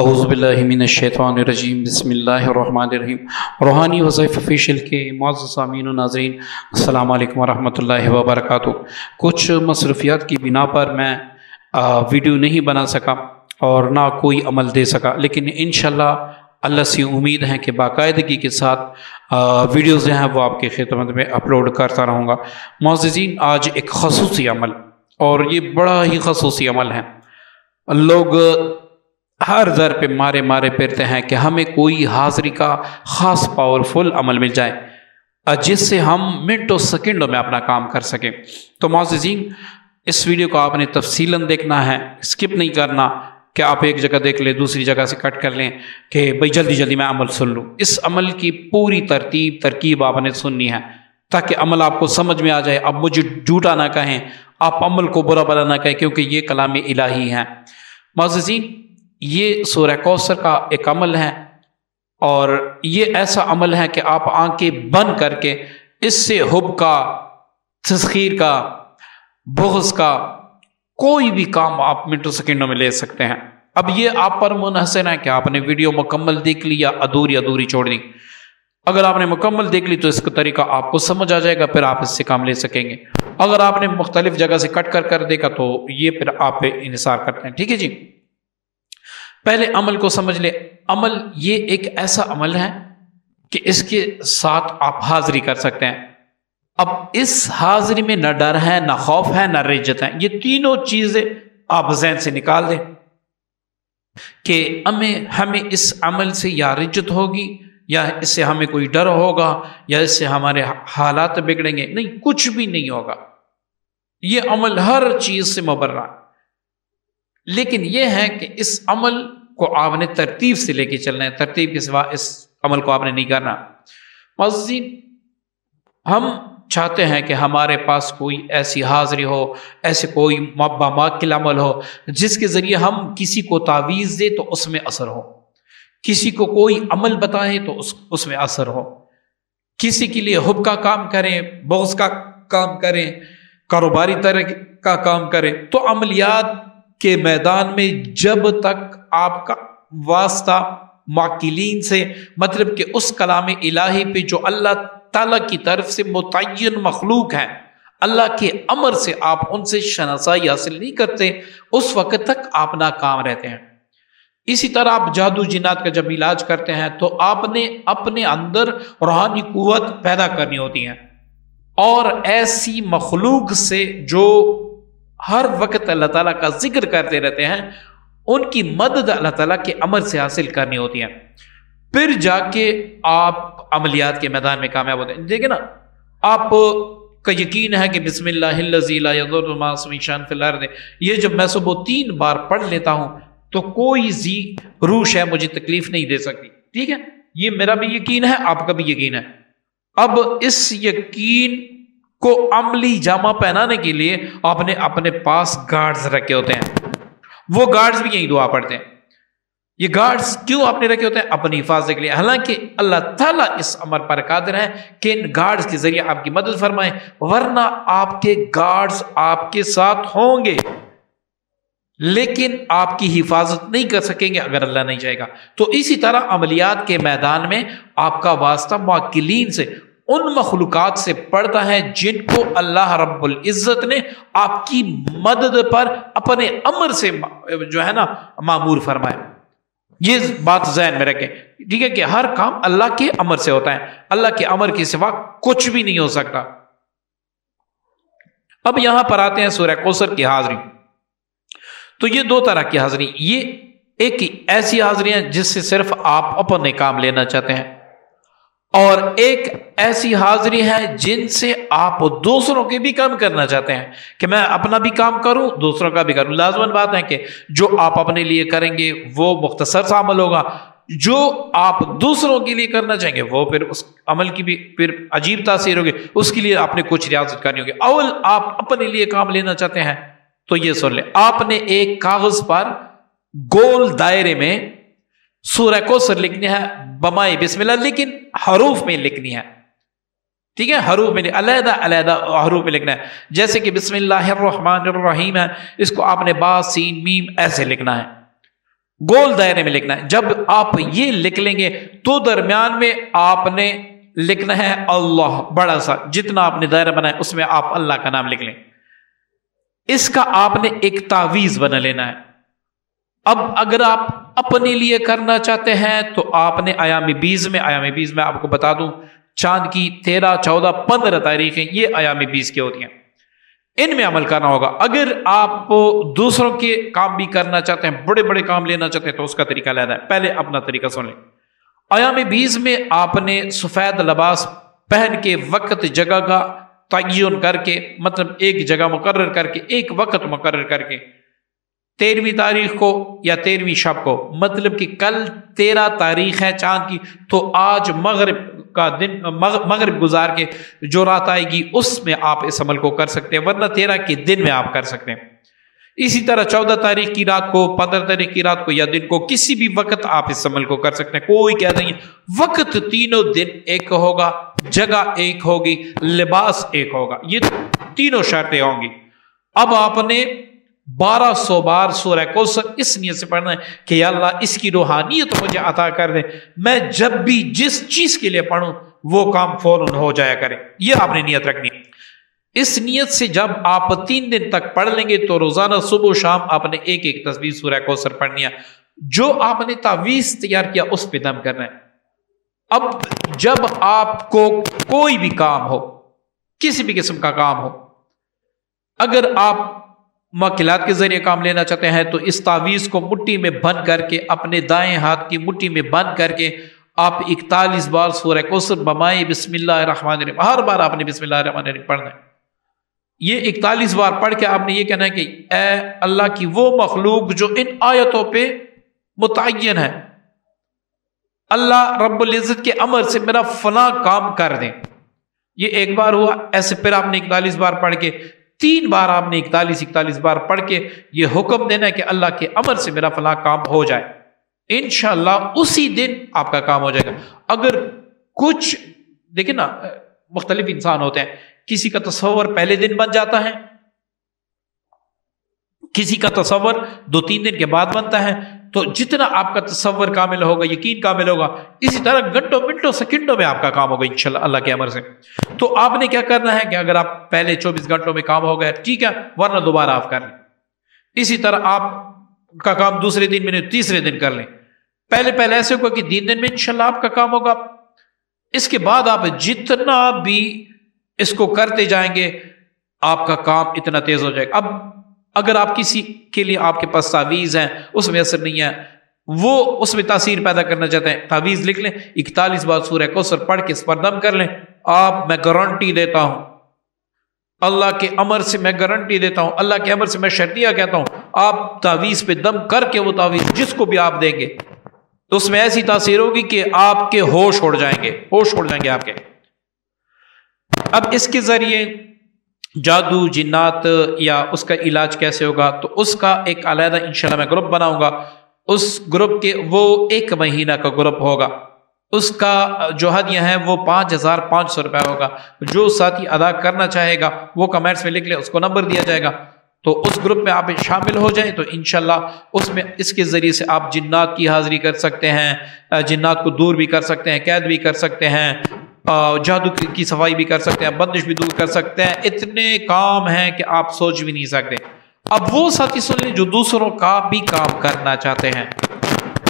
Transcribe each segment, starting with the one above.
اعوذ باللہ من الشیطان الرجیم، بسم اللہ الرحمن الرحیم۔ روحانی وظائف آفیشیل کے معزز سامعین و ناظرین، السلام علیکم ورحمۃ اللہ وبرکاتہ۔ کچھ مصروفیات کی بنا پر میں ویڈیو نہیں بنا سکا اور نہ کوئی عمل دے سکا، لیکن انشاءاللہ اللہ سے امید ہے کہ باقاعدگی کے ساتھ ویڈیوز ہیں وہ آپ کی خدمت میں اپلوڈ کرتا رہوں گا۔ معززین، آج ایک خصوصی عمل، اور یہ بڑا ہی خصوصی عمل ہے۔ لوگ ہر در پہ مارے پھرتے ہیں کہ ہمیں کوئی حاضری کا خاص پاورفل عمل مل جائے جس سے ہم منٹوں سیکنڈوں میں اپنا کام کر سکیں۔ تو معززین، اس ویڈیو کو آپ نے تفصیلاً دیکھنا ہے، اسکپ نہیں کرنا کہ آپ ایک جگہ دیکھ لیں دوسری جگہ سے کٹ کر لیں کہ بھئی جلدی میں عمل سن لوں۔ اس عمل کی پوری ترکیب آپ نے سننی ہے تاکہ عمل آپ کو سمجھ میں آ جائے۔ اب مجھے جھوٹا نہ کہیں، آپ عمل کو برا بلا نہ کہیں، کیونکہ یہ کلام الہی ہے۔ معززین، یہ سورہ کوثر کا ایک عمل ہے، اور یہ ایسا عمل ہے کہ آپ آنکھیں بند کر کے اس سے حب کا، تسخیر کا، بغض کا کوئی بھی کام آپ منٹوں سیکنڈوں میں لے سکتے ہیں۔ اب یہ آپ پر منحصر ہے کہ آپ نے ویڈیو مکمل دیکھ لی یا ادھوری چھوڑ دی۔ اگر آپ نے مکمل دیکھ لی تو اس کا طریقہ آپ کو سمجھ آ جائے گا، پھر آپ اس سے کام لے سکیں گے۔ اگر آپ نے مختلف جگہ سے کٹ کر دیکھا تو یہ پھر آپ پہ انحصار کرتے ہیں۔ ٹھیک ہے جی، پہلے عمل کو سمجھ لے۔ عمل یہ ایک ایسا عمل ہے کہ اس کے ساتھ آپ حاضری کر سکتے ہیں۔ اب اس حاضری میں نہ ڈر ہے، نہ خوف ہے، نہ رجت ہے۔ یہ تینوں چیزیں آپ ذہن سے نکال دیں کہ ہمیں اس عمل سے یا رجت ہوگی، یا اس سے ہمیں کوئی ڈر ہوگا، یا اس سے ہمارے حالات بگڑیں گے۔ نہیں، کچھ بھی نہیں ہوگا۔ یہ عمل ہر چیز سے مبرہ ہے، لیکن یہ ہے کہ اس عمل کو آپ نے ترتیب سے لے کے چلنا ہے۔ ترتیب کے سوا اس عمل کو آپ نے نہیں کرنا۔ معززین، ہم چاہتے ہیں کہ ہمارے پاس کوئی ایسی حاضری ہو، ایسے کوئی بامعقل عمل ہو جس کے ذریعے ہم کسی کو تعویذ دے تو اس میں اثر ہو، کسی کو کوئی عمل بتائیں تو اس میں اثر ہو، کسی کے لیے حب کا کام کریں، بغض کا کام کریں، کاروباری طرح کا کام کریں۔ تو عملیات کے میدان میں جب تک آپ کا واسطہ معقلین سے، مطلب کہ اس کلام الہی پہ جو اللہ تعالیٰ کی طرف سے متعین مخلوق ہے، اللہ کے امر سے آپ ان سے شناسائی حاصل نہیں کرتے، اس وقت تک آپ ناکام رہتے ہیں۔ اسی طرح آپ جادو جنات کا جب علاج کرتے ہیں تو آپ نے اپنے اندر روحانی قوت پیدا کرنی ہوتی ہے، اور ایسی مخلوق سے جو ہر وقت اللہ تعالیٰ کا ذکر کرتے رہتے ہیں، ان کی مدد اللہ تعالیٰ کے امر سے حاصل کرنی ہوتی ہے، پھر جا کے آپ عملیات کے میدان میں کامیاب ہوتے ہیں۔ دیکھیں نا، آپ کا یقین ہے کہ بسم اللہ الذی لا یضر مع اسمہ شیء فی الارض، یہ جب میں صبح 3 بار پڑھ لیتا ہوں تو کوئی روح ہے مجھے تکلیف نہیں دے سکتی۔ ٹھیک ہے، یہ میرا بھی یقین ہے، آپ کا بھی یقین ہے۔ اب اس یقین کو عملی جامہ پہنانے کے لیے آپ نے اپنے پاس گارڈز رکھے ہوتے ہیں، وہ گارڈز بھی یہی دعا پڑھتے ہیں۔ یہ گارڈز کیوں آپ نے رکھے ہوتے ہیں؟ اپنی حفاظت کے لیے، حالانکہ اللہ تعالیٰ اس امر پر قادر ہے کہ ان گارڈز کے ذریعے آپ کی مدد فرمائیں، ورنہ آپ کے گارڈز آپ کے ساتھ ہوں گے لیکن آپ کی حفاظت نہیں کر سکیں گے اگر اللہ نہیں چاہے گا۔ تو اسی طرح عملیات کے میدان میں آپ کا واسطہ معقلین سے، ان مخلوقات سے پڑتا ہے جن کو اللہ رب العزت نے آپ کی مدد پر اپنے امر سے جو ہے نا مامور فرمایا۔ یہ بات ذہن میں رکھیں، ٹھیک ہے، کہ ہر کام اللہ کے امر سے ہوتا ہے، اللہ کے امر کے سوا کچھ بھی نہیں ہو سکتا۔ اب یہاں پر آتے ہیں سورہ کوثر کی حاضری۔ تو یہ 2 طرح کی حاضری، یہ ایک ایسی حاضری ہے جس سے صرف آپ اپنے کام لینا چاہتے ہیں، اور ایک ایسی حاضری ہے جن سے آپ دوسروں کے بھی کام کرنا چاہتے ہیں کہ میں اپنا بھی کام کروں، دوسروں کا بھی کروں۔ لازماً بات ہے کہ جو آپ اپنے لیے کریں گے وہ مختصر سا عمل ہوگا، جو آپ دوسروں کے لیے کرنا چاہیں گے وہ پھر اس عمل کی بھی پھر عجیب تاثیر ہوگی، اس کے لیے آپ نے کچھ ریاضت کرنی ہوگی۔ اول آپ اپنے لیے کام لینا چاہتے ہیں تو یہ سن لیں، آپ نے ایک کاغذ پر گول دائرے میں سورہ کوثر لکھنی ہے بمائے بسم اللہ، لیکن حروف میں لکھنی ہے۔ ٹھیک ہے، حروف میں علیحدہ حروف میں لکھنا ہے، جیسے کہ بسم اللہ الرحمن الرحیم ہے، اس کو آپ نے با سین میم ایسے لکھنا ہے۔ گول دائرے میں لکھنا ہے. جب آپ یہ لکھ لیں گے تو درمیان میں آپ نے لکھنا ہے اللہ، بڑا سا جتنا آپ نے دائرہ بنایا اس میں آپ اللہ کا نام لکھ لیں. اس کا آپ نے ایک تعویذ بنا لینا ہے. اب اگر آپ اپنے لیے کرنا چاہتے ہیں تو آپ نے ایام بیز میں آپ کو بتا دوں چاند کی 13، 14، 15 تاریخیں یہ ایام بیز کی ہوتی ہیں، ان میں عمل کرنا ہوگا. اگر آپ دوسروں کے کام بھی کرنا چاہتے ہیں، بڑے بڑے کام لینا چاہتے ہیں تو اس کا طریقہ لینا ہے. پہلے اپنا طریقہ سن لیں. ایام بیز میں آپ نے سفید لباس پہن کے وقت جگہ کا تعین کر کے، مطلب ایک جگہ مقرر کر کے، ایک وقت مقرر کر کے 13ویں تاریخ کو یا 13ویں شب کو، مطلب کہ کل 13 تاریخ ہے چاند کی، تو آج مغرب کا دن، مغرب گزار کے جو رات آئے گی اس میں آپ اس عمل کو کر سکتے ہیں، ورنہ 13 کے دن میں آپ کر سکتے ہیں. اسی طرح 14 تاریخ کی رات کو، 15 تاریخ کی رات کو یا دن کو، کسی بھی وقت آپ اس عمل کو کر سکتے ہیں. کوئی کہہ نہیں. وقت تینوں دن ایک ہوگا، جگہ ایک ہوگی، لباس ایک ہوگا، یہ تینوں شرطیں ہوں گی. اب آپ نے 1200 بار سورہ کوثر اس نیت سے پڑھنا ہے کہ یا اللہ اس کی روحانیت مجھے عطا کر دے، میں جب بھی جس چیز کے لیے پڑھوں وہ کام فوراً ہو جایا کرے. یہ آپ نے نیت رکھنی ہے. اس نیت سے جب آپ 3 دن تک پڑھ لیں گے تو روزانہ صبح و شام آپ نے ایک ایک تسبیح سورہ کوثر پڑھنی ہے. جو آپ نے تعویذ تیار کیا اس پہ دم کرنا ہے. اب جب آپ کو کوئی بھی کام ہو، کسی بھی قسم کا کام ہو، اگر آپ موکلات کے ذریعے کام لینا چاہتے ہیں تو اس تعویذ کو مٹھی میں بند کر کے، اپنے دائیں ہاتھ کی مٹھی میں بند کر کے آپ 41 بار سورہ کوثر بمائے بسم اللہ الرحمن الرحیم، ہر بار آپ نے بسم اللہ الرحمن الرحیم پڑھنا ہے. یہ 41 بار پڑھ کے آپ نے یہ کہنا ہے کہ اے اللہ کی وہ مخلوق جو ان آیتوں پہ متعین ہے، اللہ رب العزت کے امر سے میرا فلاں کام کر دیں. یہ ایک بار ہوا. ایسے پھر آپ نے 41 بار پڑھ کے 3 بار آپ نے 41 بار پڑھ کے یہ حکم دینا ہے کہ اللہ کے امر سے میرا فلاں کام ہو جائے. انشاءاللہ اسی دن آپ کا کام ہو جائے گا. اگر کچھ دیکھیں نا، مختلف انسان ہوتے ہیں، کسی کا تصور پہلے دن بن جاتا ہے، کسی کا تصور 2-3 دن کے بعد بنتا ہے. تو جتنا آپ کا تصور کامل ہوگا، یقین کامل ہوگا، اسی طرح گھنٹوں منٹوں سیکنڈوں میں آپ کا کام ہوگا انشاءاللہ اللہ کے امر سے. تو آپ نے کیا کرنا ہے کہ اگر آپ پہلے 24 گھنٹوں میں کام ہو گیا ٹھیک ہے، ورنہ دوبارہ آپ کر لیں. اسی طرح آپ کا کام دوسرے دن میں نہیں، تیسرے دن کر لیں. پہلے ایسے ہوگا کہ 3 دن میں انشاءاللہ آپ کا کام ہوگا. اس کے بعد آپ جتنا بھی اس کو کرتے جائیں گے آپ کا کام اتنا تیز ہو جائے گا. اب اگر آپ کسی کے لیے آپ کے پاس تعویذ ہے، اس میں اثر نہیں ہے، وہ اس میں تاثیر پیدا کرنا چاہتے ہیں، تعویذ لکھ لیں، 41 بار سورہ کوثر پڑھ کے اس پر دم کر لیں. میں گارنٹی دیتا ہوں، اللہ کے امر سے میں گارنٹی دیتا ہوں، اللہ کے امر سے میں شرطیہ کہتا ہوں، آپ تعویذ پہ دم کر کے وہ تعویذ جس کو بھی آپ دیں گے تو اس میں ایسی تاثیر ہوگی کہ آپ کے ہوش اڑ جائیں گے آپ کے. اب اس کے ذریعے جادو جنات یا اس کا علاج کیسے ہوگا، تو اس کا ایک علیحدہ انشاءاللہ میں گروپ بناؤں گا. اس گروپ کے وہ 1 مہینہ کا گروپ ہوگا. اس کا جو ہدیہ ہے وہ 5500 روپے ہوگا. جو ساتھی ادا کرنا چاہے گا وہ کمنٹس میں لکھ لے، اس کو نمبر دیا جائے گا. تو اس گروپ میں آپ شامل ہو جائیں تو انشاءاللہ اس میں اس کے ذریعے سے آپ جنات کی حاضری کر سکتے ہیں، جنات کو دور بھی کر سکتے ہیں، قید بھی کر سکتے ہیں، جادو کی صفائی بھی کر سکتے ہیں، بندش بھی دور کر سکتے ہیں. اتنے کام ہیں کہ آپ سوچ بھی نہیں سکتے. اب وہ ساتھی سن لیں جو دوسروں کا بھی کام کرنا چاہتے ہیں.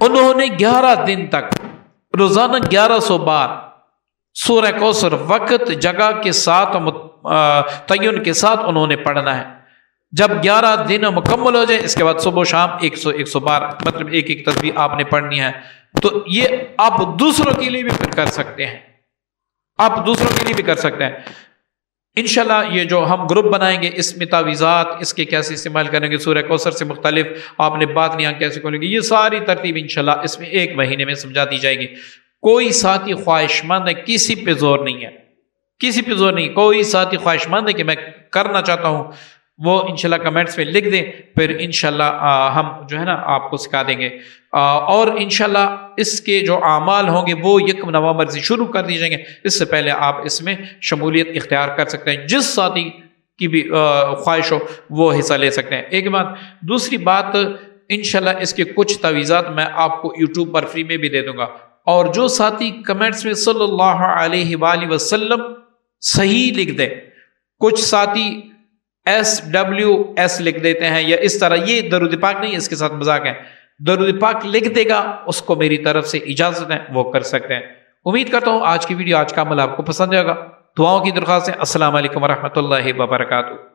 انہوں نے 11 دن تک روزانہ 1100 بار سورہ کوثر وقت جگہ کے ساتھ تعین کے ساتھ انہوں نے پڑھنا ہے. جب 11 دن مکمل ہو جائے اس کے بعد صبح و شام 100 بار مطلب ایک ایک تسبیح آپ نے پڑھنی ہے. تو یہ آپ دوسروں کے لیے بھی پھر کر سکتے ہیں، آپ دوسروں کے لیے بھی کر سکتے ہیں. انشاءاللہ یہ جو ہم گروپ بنائیں گے اس میں تعویذات اس کے کیسے استعمال کریں گے، سورہ کوثر سے مختلف آپ نے بات نہیں کیسے کھولیں گے، یہ ساری ترتیب انشاءاللہ اس میں 1 مہینے میں سمجھا دی جائے گی. کوئی ساتھی خواہش مند ہے، کسی پہ زور نہیں ہے، کسی پہ زور نہیں. کوئی ساتھی خواہش مند ہے کہ میں کرنا چاہتا ہوں وہ انشاءاللہ کمنٹس میں لکھ دیں، پھر انشاءاللہ ہم جو ہے نا آپ کو سکھا دیں گے. اور انشاءاللہ اس کے جو اعمال ہوں گے وہ 1 نومبر سے شروع کر دی جائیں گے. اس سے پہلے آپ اس میں شمولیت اختیار کر سکتے ہیں، جس ساتھی کی بھی خواہش ہو وہ حصہ لے سکتے ہیں. ایک بات. دوسری بات، انشاءاللہ اس کے کچھ تعویذات میں آپ کو یوٹیوب پر فری میں بھی دے دوں گا۔ اور جو ساتھی کمنٹس میں صلی اللہ علیہ وآلہ وسلم صحیح لکھ دیں، کچھ ساتھی SWS لکھ دیتے ہیں یا اس طرح، یہ درود پاک نہیں، اس کے ساتھ مذاق ہے، درود پاک لکھ دے گا اس کو میری طرف سے اجازت ہے، وہ کر سکتے ہیں۔ امید کرتا ہوں آج کی ویڈیو، آج کا عمل آپ کو پسند آئے گا۔ دعاؤں کی درخواست ہے۔ السلام علیکم ورحمۃ اللہ وبرکاتہ۔